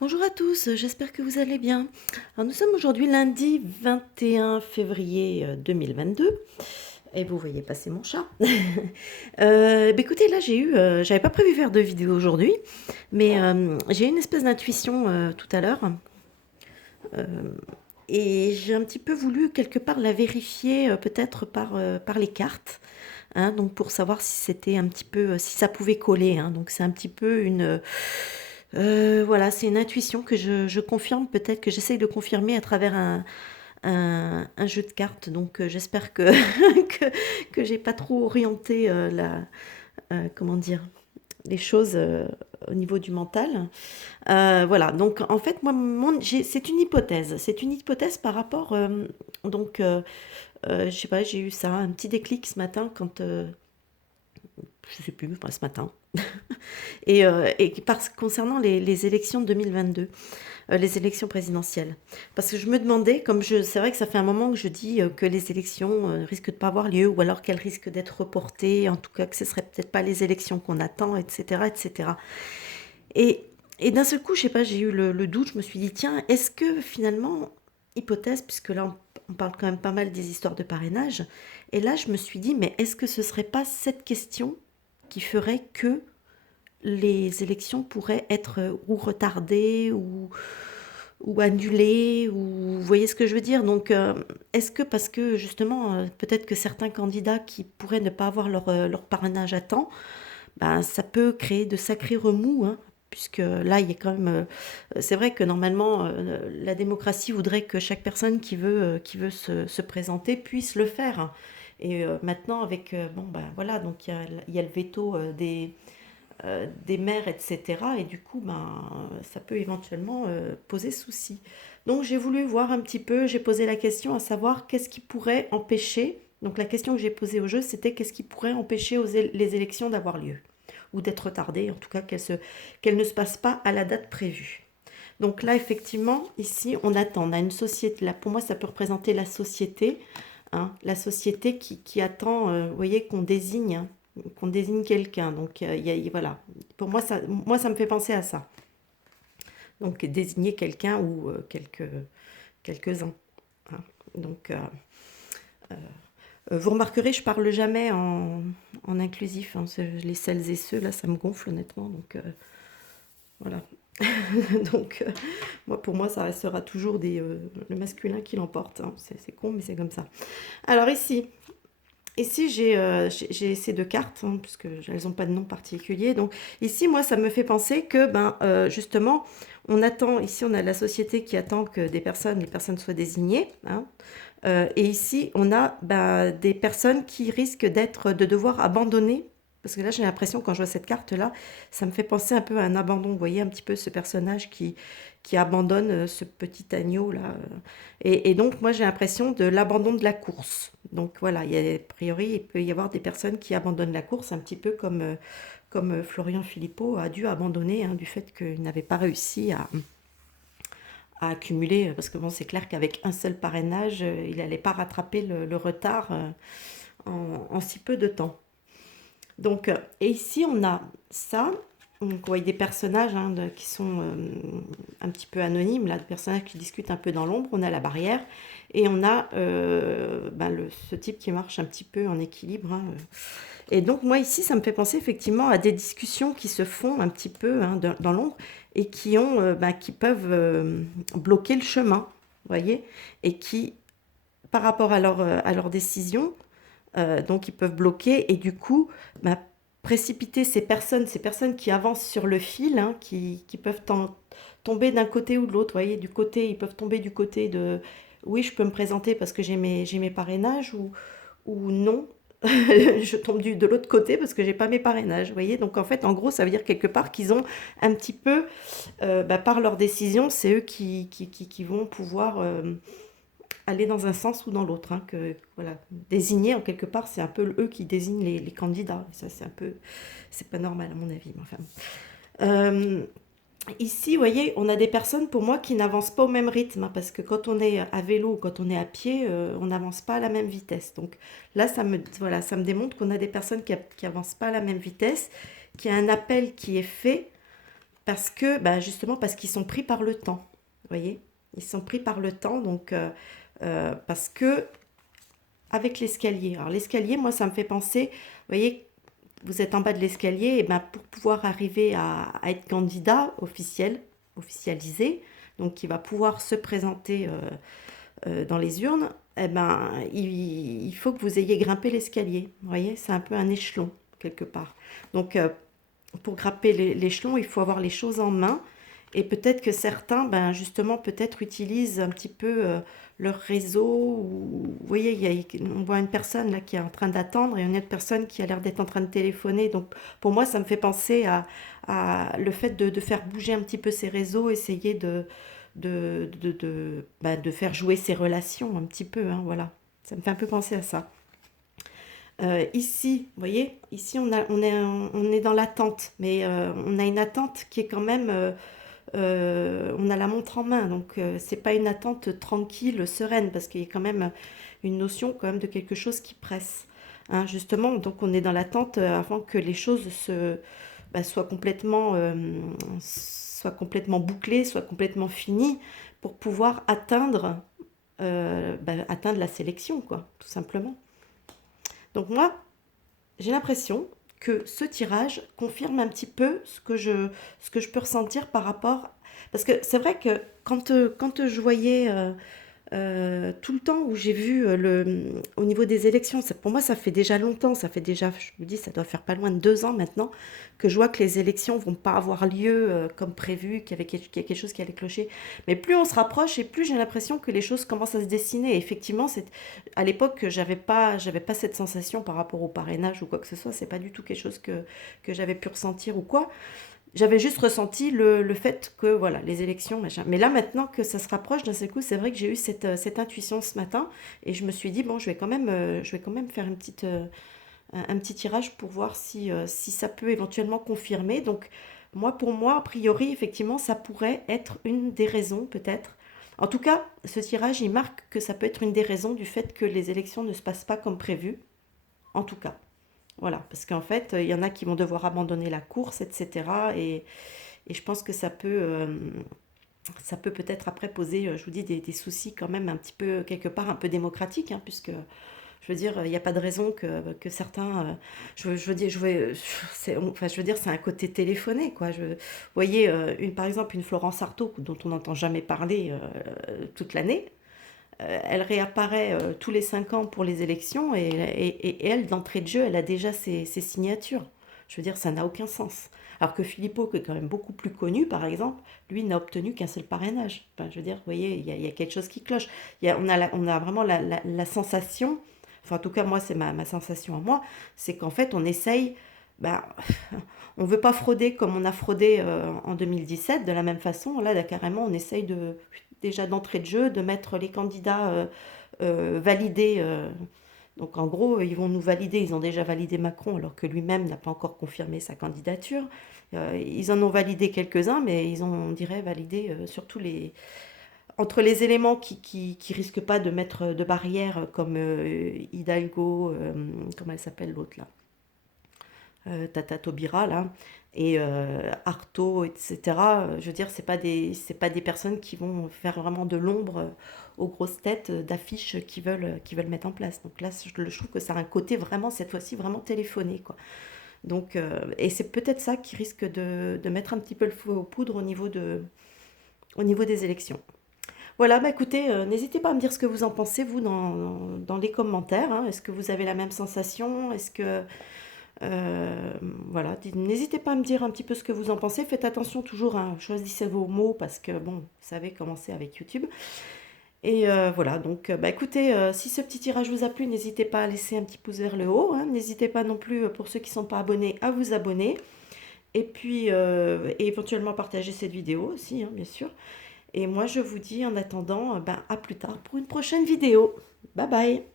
Bonjour à tous, j'espère que vous allez bien. Alors nous sommes aujourd'hui lundi 21 février 2022 et vous voyez passer mon chat. Écoutez, là j'avais pas prévu faire de vidéo aujourd'hui, mais j'ai eu une espèce d'intuition tout à l'heure euh, et j'ai un petit peu voulu quelque part la vérifier peut-être par les cartes, hein, donc pour savoir si c'était un petit peu, si ça pouvait coller, hein. Donc c'est un petit peu voilà, c'est une intuition que je confirme, peut-être que j'essaye de confirmer à travers un jeu de cartes. Donc j'espère que, que, que j'ai pas trop orienté comment dire, les choses au niveau du mental. Voilà, donc en fait, moi, c'est une hypothèse. C'est une hypothèse par rapport. Donc, je sais pas, j'ai eu ça, un petit déclic ce matin quand. Je sais plus, enfin, ce matin. Concernant les élections de 2022. Les élections présidentielles. Parce que je me demandais, c'est vrai que ça fait un moment que je dis que les élections risquent de pas avoir lieu, ou alors qu'elles risquent d'être reportées, en tout cas que ce serait peut-être pas les élections qu'on attend, etc., etc. Et, et d'un seul coup, je sais pas, j'ai eu le doute, je me suis dit, tiens, est-ce que finalement, hypothèse, puisque là on parle quand même pas mal des histoires de parrainage, et là je me suis dit, mais est-ce que ce serait pas cette question qui ferait que les élections pourraient être ou retardées ou annulées, ou vous voyez ce que je veux dire. Donc, est-ce que parce que justement, peut-être que certains candidats qui pourraient ne pas avoir leur parrainage à temps, ben, ça peut créer de sacrés remous, hein, puisque là, il y a quand même... c'est vrai que normalement, la démocratie voudrait que chaque personne qui veut se présenter puisse le faire. Et maintenant, avec... bon, ben voilà, donc il y a le veto des maires, etc. Et du coup, ben, ça peut éventuellement poser souci. Donc j'ai voulu voir un petit peu, j'ai posé la question à savoir qu'est-ce qui pourrait empêcher. Donc la question que j'ai posée au jeu, c'était qu'est-ce qui pourrait empêcher les élections d'avoir lieu ou d'être retardées, en tout cas qu'elles ne se passent pas à la date prévue. Donc là, effectivement, ici, on attend. On a une société. Là, pour moi, ça peut représenter la société, hein, la société qui attend, vous voyez, qu'on désigne quelqu'un. Donc, voilà. Pour moi, ça me fait penser à ça. Donc, désigner quelqu'un ou quelques-uns, hein. Donc, vous remarquerez, je parle jamais en inclusif, hein. Les celles et ceux, là, ça me gonfle honnêtement. Donc, voilà. Donc, pour moi, ça restera toujours le masculin qui l'emporte, hein. C'est con, mais c'est comme ça. Alors ici j'ai ces deux cartes, hein, puisque elles n'ont pas de nom particulier. Donc ici, moi, ça me fait penser que, ben, justement, on attend, ici, on a la société qui attend que les personnes soient désignées, hein. Et ici, on a ben, des personnes qui risquent de devoir abandonner. Parce que là, j'ai l'impression, quand je vois cette carte-là, ça me fait penser un peu à un abandon. Vous voyez un petit peu ce personnage qui abandonne ce petit agneau-là. Et donc, moi, j'ai l'impression de l'abandon de la course. Donc voilà, a priori, il peut y avoir des personnes qui abandonnent la course, un petit peu comme Florian Philippot a dû abandonner, hein, du fait qu'il n'avait pas réussi à accumuler, parce que bon, c'est clair qu'avec un seul parrainage, il n'allait pas rattraper le retard en si peu de temps. Donc, et ici, on a ça. Donc, vous voyez des personnages, hein, qui sont un petit peu anonymes, là, des personnages qui discutent un peu dans l'ombre. On a la barrière et on a ben, ce type qui marche un petit peu en équilibre, hein. Et donc, moi, ici, ça me fait penser effectivement à des discussions qui se font un petit peu, hein, dans l'ombre et ben, qui peuvent bloquer le chemin, vous voyez, et qui, par rapport à leur décision, donc ils peuvent bloquer et du coup, bah, précipiter ces personnes qui avancent sur le fil, hein, qui peuvent tomber d'un côté ou de l'autre. Vous voyez, ils peuvent tomber du côté de oui, je peux me présenter parce que j'ai mes parrainages ou non. Je tombe de l'autre côté parce que j'ai pas mes parrainages. Vous voyez, donc en fait, en gros, ça veut dire quelque part qu'ils ont un petit peu, bah, par leur décision, c'est eux qui vont pouvoir aller dans un sens ou dans l'autre, hein, que voilà, désigner en quelque part, c'est un peu eux qui désignent les candidats. Et ça, c'est un peu, c'est pas normal à mon avis. Mais enfin, euh, ici, vous voyez, on a des personnes pour moi qui n'avancent pas au même rythme, hein, parce que quand on est à vélo ou quand on est à pied, on n'avance pas à la même vitesse. Donc là, voilà, ça me démontre qu'on a des personnes qui avancent pas à la même vitesse, qu'il y a un appel qui est fait parce que, bah, justement, parce qu'ils sont pris par le temps. Vous voyez? Ils sont pris par le temps, donc parce que avec l'escalier. Alors l'escalier, moi, ça me fait penser, vous voyez, vous êtes en bas de l'escalier, et ben pour pouvoir arriver à être candidat officiel, officialisé, donc qui va pouvoir se présenter dans les urnes, eh ben, il faut que vous ayez grimpé l'escalier. Vous voyez, c'est un peu un échelon, quelque part. Donc, pour grimper l'échelon, il faut avoir les choses en main. Et peut-être que certains, ben, justement, peut-être utilisent un petit peu leur réseau. Ou, vous voyez, on voit une personne là qui est en train d'attendre et une autre personne qui a l'air d'être en train de téléphoner. Donc, pour moi, ça me fait penser à le fait de faire bouger un petit peu ces réseaux, essayer de faire jouer ses relations un petit peu, hein, voilà. Ça me fait un peu penser à ça. Ici, vous voyez, ici on est dans l'attente, mais on a une attente qui est quand même, on a la montre en main, donc c'est pas une attente tranquille, sereine, parce qu'il y a quand même une notion quand même de quelque chose qui presse. Hein, justement, donc on est dans l'attente avant que les choses soient complètement bouclées, soient complètement finies, pour pouvoir atteindre la sélection, quoi, tout simplement. Donc moi, j'ai l'impression que ce tirage confirme un petit peu ce que je peux ressentir par rapport... Parce que c'est vrai que quand je voyais tout le temps où j'ai vu au niveau des élections, pour moi ça fait déjà longtemps, ça fait déjà, je me dis, ça doit faire pas loin de 2 ans maintenant, que je vois que les élections vont pas avoir lieu comme prévu, qu'il y a quelque chose qui allait clocher. Mais plus on se rapproche et plus j'ai l'impression que les choses commencent à se dessiner. Et effectivement, à l'époque, j'avais pas cette sensation par rapport au parrainage ou quoi que ce soit, c'est pas du tout quelque chose que j'avais pu ressentir ou quoi. J'avais juste ressenti le fait que, voilà, les élections, machin. Mais là, maintenant que ça se rapproche, d'un seul coup, c'est vrai que j'ai eu cette intuition ce matin. Et je me suis dit, bon, je vais quand même faire un petit tirage pour voir si ça peut éventuellement confirmer. Donc, pour moi, a priori, effectivement, ça pourrait être une des raisons, peut-être. En tout cas, ce tirage, il marque que ça peut être une des raisons du fait que les élections ne se passent pas comme prévu. En tout cas. Voilà, parce qu'en fait, il y en a qui vont devoir abandonner la course, etc. Et je pense que ça peut peut-être après poser, je vous dis, des soucis quand même un petit peu, quelque part, un peu démocratiques, hein, puisque, je veux dire, il n'y a pas de raison que certains... je veux dire, enfin, je veux dire, c'est un côté téléphoné, quoi. Vous voyez, par exemple, une Florence Artaud, dont on n'entend jamais parler toute l'année, elle réapparaît tous les 5 ans pour les élections et elle, d'entrée de jeu, elle a déjà ses signatures. Je veux dire, ça n'a aucun sens. Alors que Philippot, qui est quand même beaucoup plus connu, par exemple, lui n'a obtenu qu'un seul parrainage. Enfin, je veux dire, vous voyez, il y a quelque chose qui cloche. On a vraiment la sensation, enfin en tout cas moi c'est ma sensation à moi, c'est qu'en fait on essaye, ben, on veut pas frauder comme on a fraudé en 2017, de la même façon, là carrément on essaye déjà d'entrée de jeu, de mettre les candidats validés. Donc en gros, ils vont nous valider, ils ont déjà validé Macron alors que lui-même n'a pas encore confirmé sa candidature. Ils en ont validé quelques-uns, mais ils ont, on dirait, validé surtout entre les éléments qui risquent pas de mettre de barrières comme Hidalgo, comment elle s'appelle l'autre là, Tata Taubira là, et Artaud, etc. Je veux dire, c'est pas des personnes qui vont faire vraiment de l'ombre aux grosses têtes d'affiches qui veulent mettre en place. Donc là, je trouve que ça a un côté vraiment, cette fois-ci, vraiment téléphoné, quoi. Donc, et c'est peut-être ça qui risque de mettre un petit peu le feu aux poudres au niveau des élections. Voilà, bah écoutez, n'hésitez pas à me dire ce que vous en pensez, vous, dans les commentaires, hein. Est-ce que vous avez la même sensation? Est-ce que... euh, voilà, n'hésitez pas à me dire un petit peu ce que vous en pensez. Faites attention toujours, hein, choisissez vos mots parce que, bon, vous savez comment c'est avec YouTube. Et voilà, donc, bah écoutez, si ce petit tirage vous a plu, n'hésitez pas à laisser un petit pouce vers le haut, hein. N'hésitez pas non plus, pour ceux qui ne sont pas abonnés, à vous abonner. Et puis, et éventuellement partager cette vidéo aussi, hein, bien sûr. Et moi, je vous dis en attendant, ben, à plus tard pour une prochaine vidéo. Bye bye!